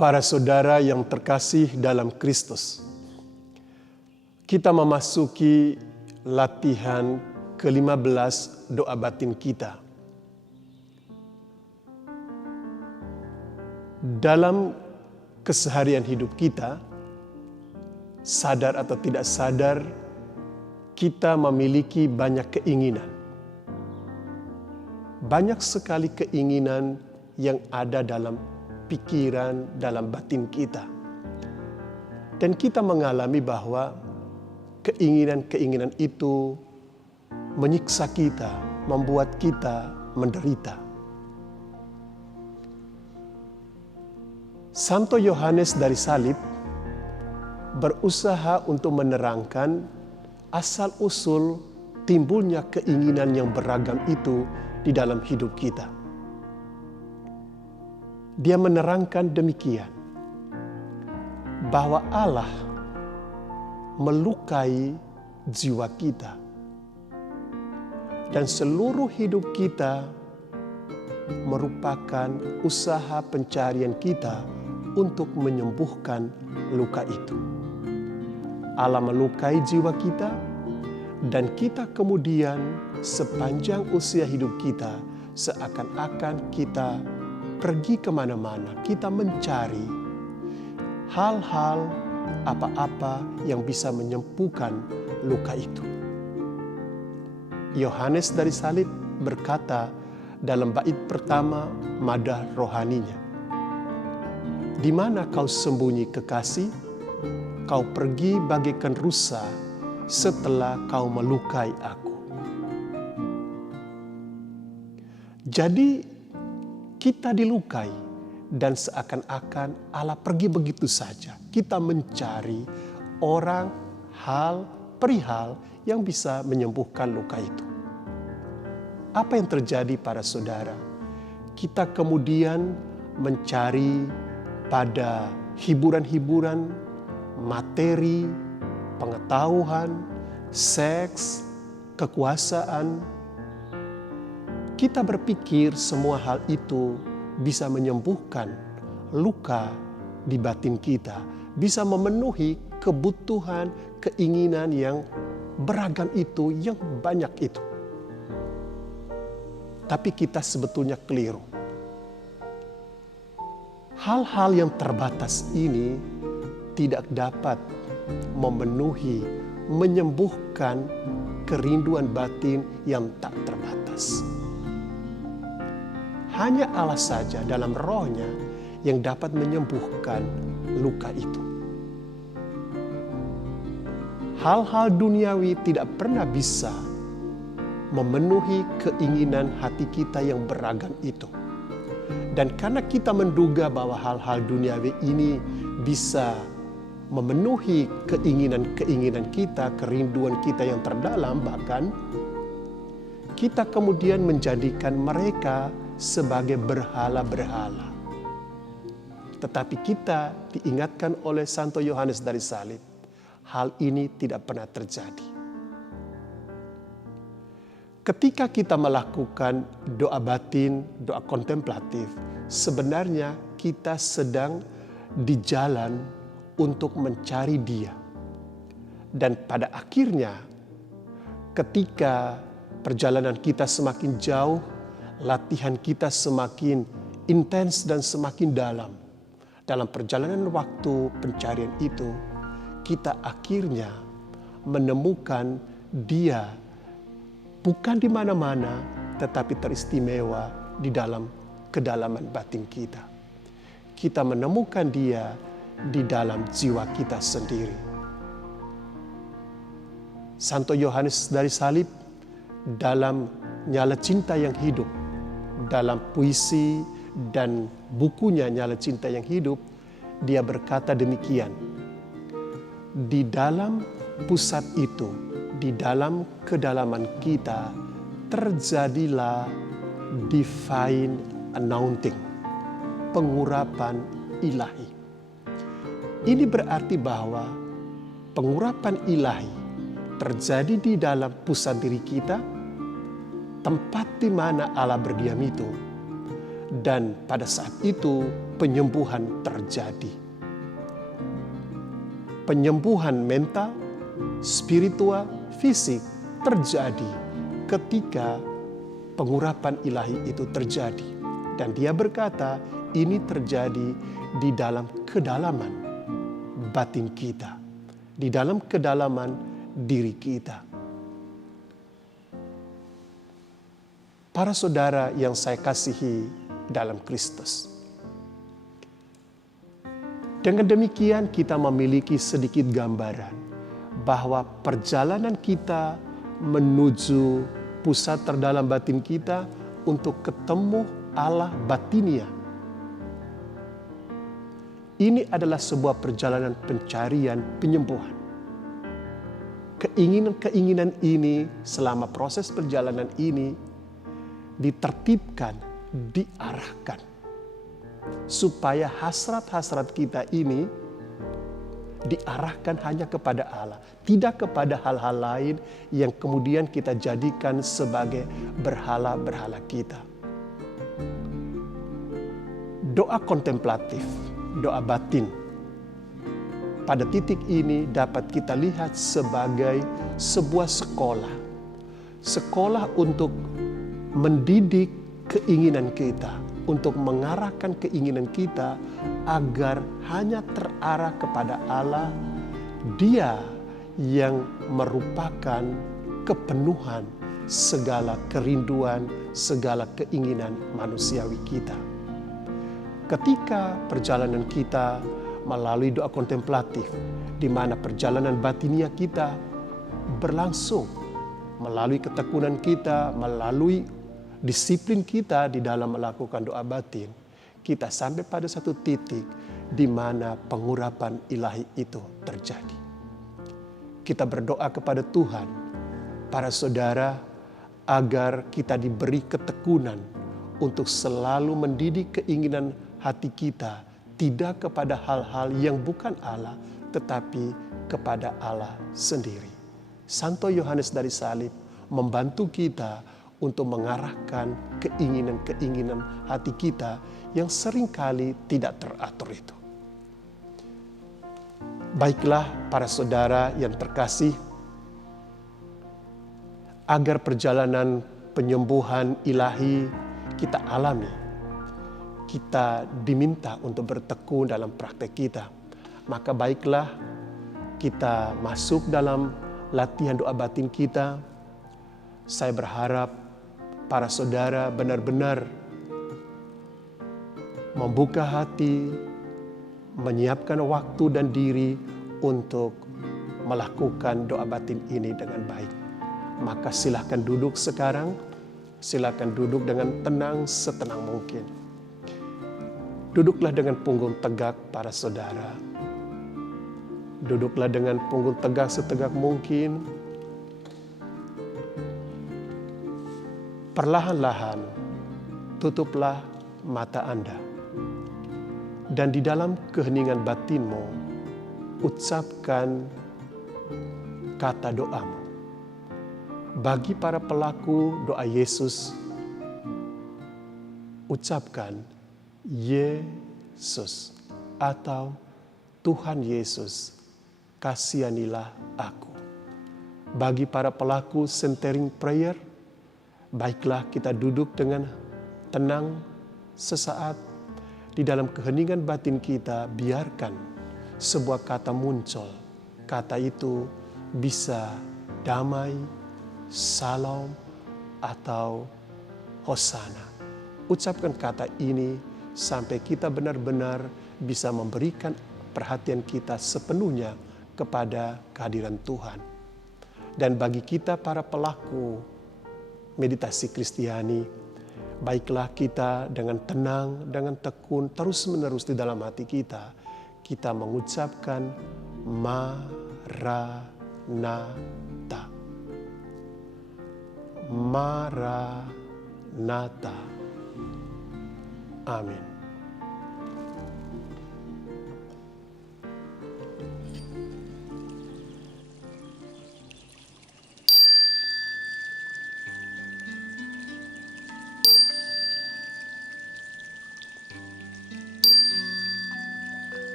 Para saudara yang terkasih dalam Kristus, kita memasuki latihan ke-15 doa batin kita. Dalam keseharian hidup kita, sadar atau tidak sadar, kita memiliki banyak keinginan. Banyak sekali keinginan yang ada dalam pikiran, dalam batin kita. Dan kita mengalami bahwa keinginan-keinginan itu menyiksa kita, membuat kita menderita. Santo Yohanes dari Salib berusaha untuk menerangkan asal-usul timbulnya keinginan yang beragam itu di dalam hidup kita. Dia menerangkan demikian, bahwa Allah melukai jiwa kita. Dan seluruh hidup kita merupakan usaha pencarian kita untuk menyembuhkan luka itu. Allah melukai jiwa kita, dan kita kemudian sepanjang usia hidup kita seakan-akan kita pergi kemana-mana, kita mencari hal-hal apa-apa yang bisa menyembuhkan luka itu. Yohanes dari Salib berkata dalam bait pertama madah rohaninya, "Di mana kau sembunyi kekasih? Kau pergi bagaikan rusa setelah kau melukai aku." Jadi kita dilukai dan seakan-akan Allah pergi begitu saja. Kita mencari orang, hal, perihal yang bisa menyembuhkan luka itu. Apa yang terjadi para saudara? Kita kemudian mencari pada hiburan-hiburan, materi, pengetahuan, seks, kekuasaan. Kita berpikir semua hal itu bisa menyembuhkan luka di batin kita, bisa memenuhi kebutuhan, keinginan yang beragam itu, yang banyak itu. Tapi kita sebetulnya keliru. Hal-hal yang terbatas ini tidak dapat memenuhi, menyembuhkan kerinduan batin yang tak terbatas. Hanya Allah saja dalam rohnya yang dapat menyembuhkan luka itu. Hal-hal duniawi tidak pernah bisa memenuhi keinginan hati kita yang beragam itu. Dan karena kita menduga bahwa hal-hal duniawi ini bisa memenuhi keinginan-keinginan kita, kerinduan kita yang terdalam, bahkan kita kemudian menjadikan mereka sebagai berhala-berhala. Tetapi kita diingatkan oleh Santo Yohanes dari Salib, hal ini tidak pernah terjadi. Ketika kita melakukan doa batin, doa kontemplatif, sebenarnya kita sedang di jalan untuk mencari Dia. Dan pada akhirnya, ketika perjalanan kita semakin jauh, latihan kita semakin intens dan semakin dalam. Dalam perjalanan waktu pencarian itu, kita akhirnya menemukan Dia bukan di mana-mana, tetapi teristimewa di dalam kedalaman batin kita. Kita menemukan Dia di dalam jiwa kita sendiri. Santo Yohanes dari Salib dalam Nyala Cinta yang Hidup, dalam puisi dan bukunya Nyala Cinta yang Hidup, dia berkata demikian, "Di dalam pusat itu, di dalam kedalaman kita, terjadilah divine anointing, pengurapan ilahi." Ini berarti bahwa pengurapan ilahi terjadi di dalam pusat diri kita, tempat di mana Allah berdiam itu, Dan pada saat itu penyembuhan terjadi. Penyembuhan mental, spiritual, fisik terjadi ketika pengurapan ilahi itu terjadi. Dan dia berkata, ini terjadi di dalam kedalaman batin kita, di dalam kedalaman diri kita. Para saudara yang saya kasihi dalam Kristus, dengan demikian kita memiliki sedikit gambaran bahwa perjalanan kita menuju pusat terdalam batin kita untuk ketemu Allah batinia. Ini adalah sebuah perjalanan pencarian penyembuhan. Keinginan-keinginan ini selama proses perjalanan ini ditertibkan, diarahkan. Supaya hasrat-hasrat kita ini diarahkan hanya kepada Allah. Tidak kepada hal-hal lain yang kemudian kita jadikan sebagai berhala-berhala kita. Doa kontemplatif, doa batin, pada titik ini dapat kita lihat sebagai sebuah sekolah. Sekolah untuk mendidik keinginan kita, untuk mengarahkan keinginan kita agar hanya terarah kepada Allah. Dia yang merupakan kepenuhan segala kerinduan, segala keinginan manusiawi kita. Ketika perjalanan kita melalui doa kontemplatif, di mana perjalanan batinia kita berlangsung, melalui ketekunan kita, melalui disiplin kita di dalam melakukan doa batin, kita sampai pada satu titik di mana pengurapan ilahi itu terjadi. Kita berdoa kepada Tuhan, para saudara, agar kita diberi ketekunan untuk selalu mendidik keinginan hati kita, tidak kepada hal-hal yang bukan Allah, tetapi kepada Allah sendiri. Santo Yohanes dari Salib membantu kita untuk mengarahkan keinginan-keinginan hati kita yang seringkali tidak teratur itu. Baiklah para saudara yang terkasih, agar perjalanan penyembuhan ilahi kita alami, kita diminta untuk bertekun dalam praktek kita. Maka baiklah kita masuk dalam latihan doa batin kita. Saya berharap para saudara benar-benar membuka hati, menyiapkan waktu dan diri untuk melakukan doa batin ini dengan baik. Maka silakan duduk sekarang, silakan duduk dengan tenang setenang mungkin. Duduklah dengan punggung tegak para saudara. Duduklah dengan punggung tegak setegak mungkin. Perlahan-lahan tutuplah mata Anda. Dan di dalam keheningan batinmu, ucapkan kata doamu. Bagi para pelaku doa Yesus, ucapkan Yesus atau Tuhan Yesus, kasihanilah aku. Bagi para pelaku centering prayer, baiklah kita duduk dengan tenang sesaat. Di dalam keheningan batin kita, biarkan sebuah kata muncul. Kata itu bisa damai, salam, atau hosana. Ucapkan kata ini sampai kita benar-benar bisa memberikan perhatian kita sepenuhnya kepada kehadiran Tuhan. Dan bagi kita para pelaku meditasi Kristiani, baiklah kita dengan tenang, dengan tekun, terus-menerus di dalam hati kita, kita mengucapkan Maranatha. Maranatha. Amin.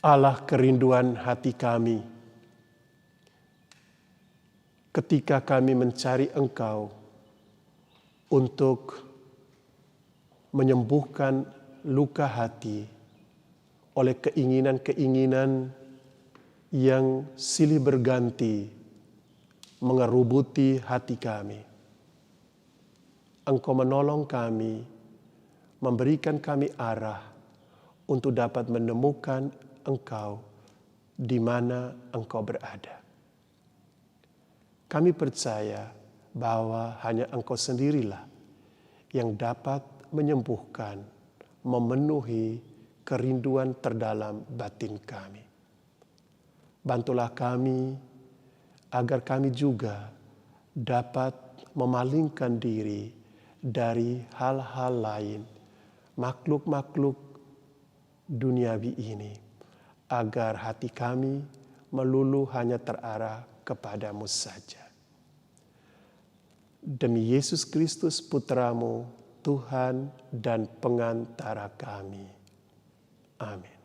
Allah kerinduan hati kami, ketika kami mencari Engkau untuk menyembuhkan luka hati oleh keinginan-keinginan yang silih berganti mengerubuti hati kami. Engkau menolong kami, memberikan kami arah untuk dapat menemukan Engkau di mana Engkau berada. Kami percaya bahwa hanya Engkau sendirilah yang dapat menyembuhkan, memenuhi kerinduan terdalam batin kami. Bantulah kami agar kami juga dapat memalingkan diri dari hal-hal lain, makhluk-makhluk duniawi ini, agar hati kami melulu hanya terarah kepadamu saja. Demi Yesus Kristus Putra-Mu, Tuhan dan pengantara kami. Amin.